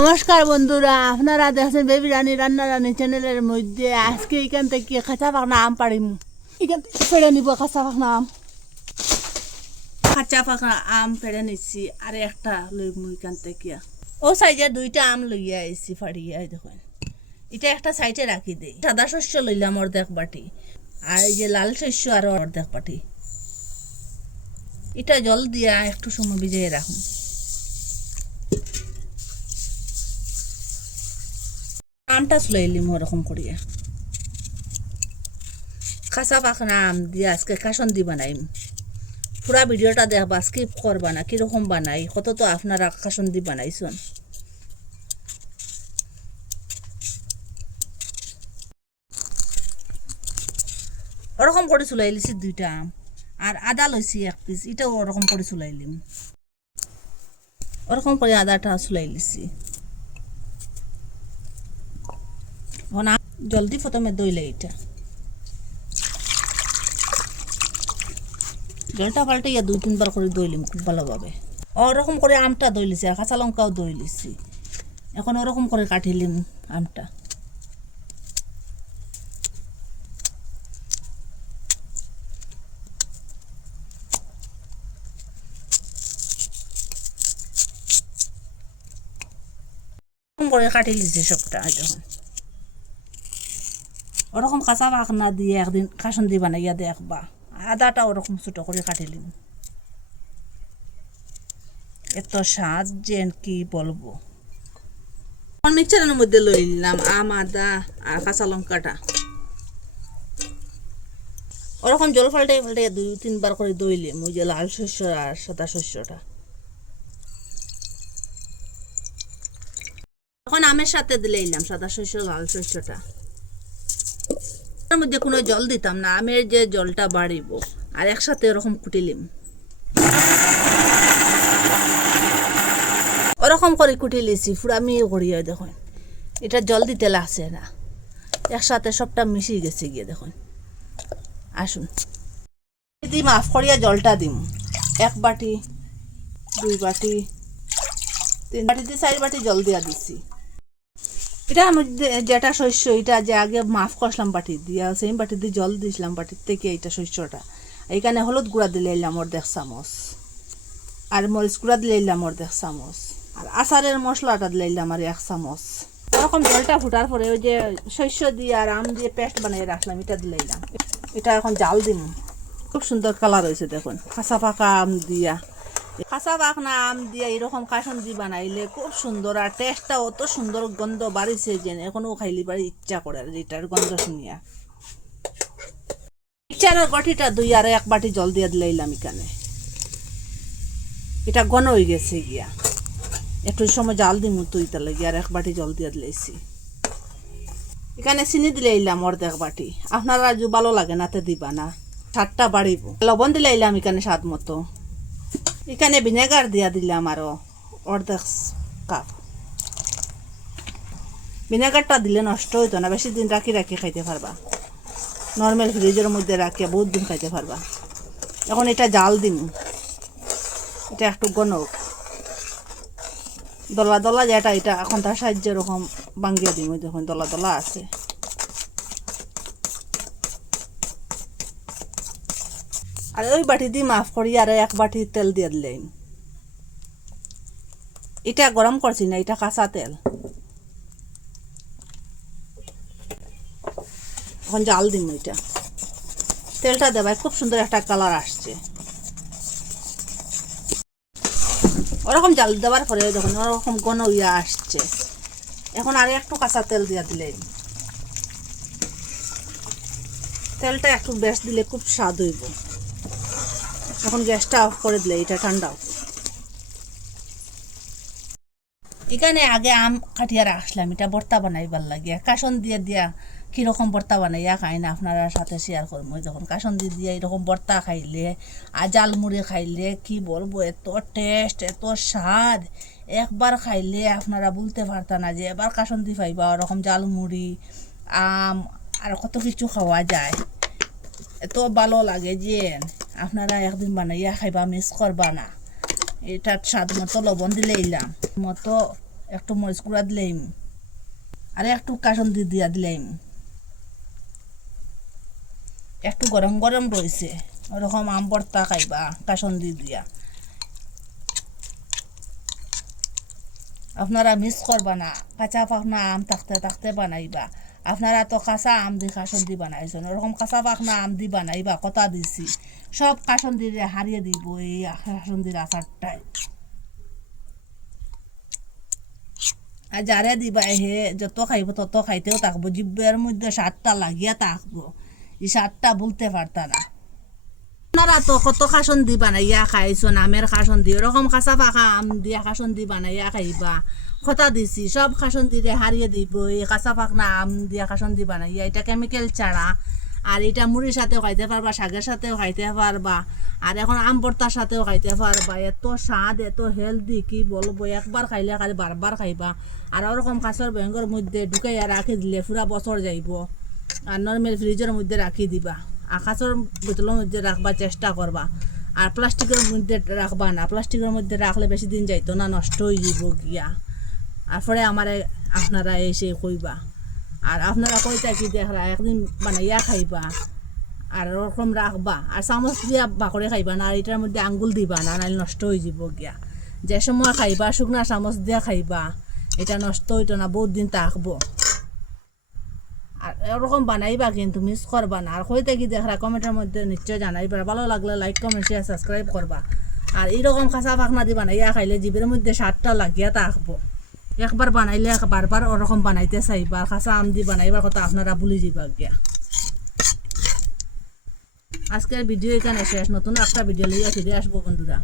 নমস্কার বন্ধুরা, আপনারা দেখছেন বেবি রানী রান্না রানী চ্যানেলের মধ্যে। আজকে এখান থেকে কাঁচা পাকনা আম পাড়িম। এখান থেকে পেড়ে নিব কাঁচা পাকনা আম। কাঁচা পাকনা আম পেড়ে নিচ্ছি, আর একটা লইব এখান থেকে। ও সাইজে দুইটা আম লইয়া আইছি ফাড়িয়া। দেখুন, এটা একটা সাইডে রাখি দেই। সাদা শস্য লইলাম অর্ধেক বাটি, আর এই যে লাল শস্য আরো অর্ধেক বাটি। এটা জল দিয়া একটু সময় ভিজিয়ে রাখুন। আমটা চুলাইলিম ওরকম করিয়া। কাঁচা পাকনা আম দিয়ে আজকে কাসন্দি বানাইম। পুরা ভিডিওটা দেখবা, স্কিপ করবা না। কিরকম বানাই কত তো আপনারা কাসন্দি বানাইছেন। ওরকম করে চুলাই লিছি দুইটা আম, আর আদা লইছি এক পিস। এটাও ওরকম করে চুলাইলিম। ওরকম করে আদাটা চুলাই লিছি। জলদি প্রথমে দইলে এটা জলটা পাল্টাইয়া দুই তিনবার করে দইলিম খুব ভালোভাবে। ওরকম করে আমটা দইলিছি, আর কাঁচা লঙ্কাও দইলিছি। এখন ওরকম করে কাটিলিম আমটা। করে কাটি লিছি সবটা। যখন ওরকম কাঁচা পাকনা দিয়ে একদিন কাসন্দি বানাইয়া দেখবা। আদাটা ওরকম ছোটো করে কাটিলিম। এত স্বাদ যে কি বলবো। মিক্সারের মধ্যে লই নিলাম আম, আদা আর কাঁচা লঙ্কাটা। ওরকম জল ফাল্টাই ফাল্টাই দুই তিনবার করে দইলিম। ওই যে লাল শস্য আর সাদা শস্যটা। এখন আমের সাথে দিলাম সাদা শস্য লাল শস্যটা। তার মধ্যে কোনো জল দিতাম না, আমের যে জলটা বাড়িব। আর একসাথে ওরকম কুটিলিম। ওরকম করে কুটি লিছি ফুরামি করিয়া। দেখুন, এটা জল দিতে লাগছে না, একসাথে সবটা মিশিয়ে গেছে গিয়ে। দেখুন, আসুন দিই মাফ করিয়া জলটা দিম। এক বাটি, দুই বাটি, তিন বাটিতে 4 বাটি জল দিয়া দিছি। এটার মধ্যে যেটা শস্য, এটা যে আগে মাফ করলাম বাটি দিয়া, সেই বাটি দিয়ে জল দিয়েছিলাম বাটির থেকে। এটা শস্যটা এইখানে হলুদ গুঁড়া দিলে এলাম অর্ধেক চামচ, আর মরিচ গুঁড়া দিলে এলাম অর্ধেক চামচ, আর আচারের মশলাটা দিলে এলাম আর 1 চামচ। ওরকম জলটা ফুটার পরে ওই যে শস্য দিয়ে আর আম দিয়ে পেস্ট বানিয়ে রাখলাম, এটা দিলে এলাম। এটা এখন জাল দিম। খুব সুন্দর কালার হয়েছে দেখুন, কাঁচা পাকা আম দিয়া। কাঁচা পাকনা আম দিয়ে এরকম কাসন্দি বানাইলে খুব সুন্দর, আর টেস্টটা অত সুন্দর, গন্ধ বাড়িছে যে এখনো খাইলি বাড়ি ইচ্ছা করে। আর এটার গন্ধ শুনিয়া মিক্সারের বাটিটা দুই আর 1 বাটি জল দিয়ে দিলাম এখানে। এটা ঘন হয়ে গেছে গিয়া, একটু সময় জাল দিম তো ইটা লাগে। আর 1 বাটি জল দিয়ে দিলাইছি। এখানে চিনি দিলে এলাম অর্ধেক বাটি। আপনারা যদি ভালো লাগে নাতে দিবা না, স্বাদটা বাড়িব। লবণ দিলে এলাম এখানে স্বাদ মতো। এখানে ভিনেগার দিয়া দিলাম আরো অর্ধেক কাপ। ভিনেগারটা দিলে নষ্ট হইতো না, বেশি দিন রাখি রাখি খাইতে পারবা। নর্মাল ফ্রিজের মধ্যে রাখিয়া বহুত দিন খাইতে পারবা। এখন এটা জাল দিম। এটা একটু ঘন দলা দলা যেটা, এটা এখন তার সাহায্যে এরকম ভাঙ্গিয়া দিম। ওই দেখুন দলা দলা আছে। আর ওই বাটি দিয়ে মাফ করি আর 1 বাটি তেল দিয়ে দিলেন। এটা গরম করছি না, এটা কাঁচা তেল। এখন জাল দিম। এটা তেলটা দেবাই খুব সুন্দর একটা কালার আসছে। ওরকম জাল দেওয়ার পরে দেখুন ওরকম ঘন ইয়া আসছে। এখন আর একটু কাঁচা তেল দিয়ে দিলেন। তেলটা একটু বেশ দিলে খুব স্বাদ হইব। এখন গ্যাসটা অফ করে দিলে এটা ঠান্ডা। এখানে আগে আম কাটিয়া রাখলাম, এটা ভর্তা বানাইবার লাগে। কাসন্দি দিয়া কীরকম ভর্তা বানাইয়া খাই না আপনারা সাথে শেয়ার করবো। যখন কাসন্দি দিয়ে এরকম ভর্তা খাইলে আর জালমুড়ি খাইলে কি বলবো, এত টেস্ট, এত স্বাদ। একবার খাইলে আপনারা বলতে পারতা না যে এবার কাসন্দি পাইবা। ওরকম জালমুড়ি, আম আর কত কিছু খাওয়া যায়। এত ভালো লাগে যে আপনারা একদিন বানাইয়া খাইবা, মিস করবা না। এটার স্বাদ মতো লবণ দিলে এলাম মতো একটু মরিচ গুঁড়া দিলাম, আর একটু কাসুন্দি দিয়া দিলাম। একটু গরম গরম রয়েছে, ওরকম আম ভর্তা খাইবা কাসুন্দি দিয়া। আপনারা মিস করবা না, কাঁচা পাকনা আম থাকতে থাকতে বানাইবা। আপনারা তো কাঁচা আম দি কাসুন্দি বানাইছেন, ওরকম কাঁচা পাকনা আম দি বানাইবা, কথা দিছি। সব কাসুন্দিরে হারিয়ে দিব এই কাসুন্দির আচারটায়। আর যারে দিবা হে যত খাইব তত খাইতেও থাকবো, জিব্বের মধ্যে স্বাদটা লাগিয়া থাকবো, এই স্বাদটা ভুলতে পারতা না। আপনারা তো কত কাসুন্দি বানাইয়া খাইছেন, আমের কাসুন্দি, ওরকম কাঁচা পাকা আম দিয়া কাসুন্দি বানাইয়া খাইবা, কথা দিছি। সব কাসুন্দিরে হারিয়ে দিব এই কাঁচা পাকনা আম দিয়া কাসুন্দি বানাইয়া। এটা কেমিক্যাল ছাড়া, আর এটা মুড়ির সাথেও খাইতে পারবা, শাকের সাথেও খাইতে পারবা, আর এখন আম ভর্তার সাথেও খাইতে পারবা। এত স্বাদ, এত হেলদি, কি বলবো। একবার খাইলে খালি বারবার খাইবা। আর ওরকম কাঁচের ব্যাঙ্গের মধ্যে ঢুকাইয়া রাখি দিলে পুরা বছর যাইব। আর নর্মাল ফ্রিজের মধ্যে রাখি দিবা, আকাশের বোতলের মধ্যে রাখবার চেষ্টা করবা। আর প্লাস্টিকের মধ্যে রাখবা না, প্লাস্টিকের মধ্যে রাখলে বেশি দিন যাইতো না, নষ্ট হয়ে যাব গিয়া। আর পরে আমারে আপনারা এসে কইবা। আর আপনারা কইতা কি দেখরা একদিন বানাইয়া খাইবা, আর ওরকম রাখবা। আর চামচ দিয়া বাকরে খাইবা না, আর এটার মধ্যে আঙ্গুল দিবা না, নাহলে নষ্ট হয়ে যাব গিয়া। যে সময় খাইবা শুকনা চামচ দিয়া খাইবা, এটা নষ্ট হইতো না, বহুত দিন থাকবো। আর এরকম বানাইবা, কিন্তু মিস করবা না। আর কইতে কি দেখরা কমেন্টের মধ্যে নিশ্চয় জানাইবা। ভালো লাগলে লাইক কমেন্ট শেয়ার সাবস্ক্রাইব করবা। আর এইরকম কাঁচা পাখনা দিয়ে বানাইয়া খাইলে জিভের মধ্যে স্বাদটা লাগিয়া থাকবো। একবার বানাইলে বারবার ওরকম বানাইতে চাইবা। কাঁচা আম দিয়ে বানাইবার কথা আপনারা ভুলে যাবা গিয়া। আজকের ভিডিও এখানে শেষ, নতুন একটা ভিডিও লইয়া ফিরে আসবো বন্ধুরা।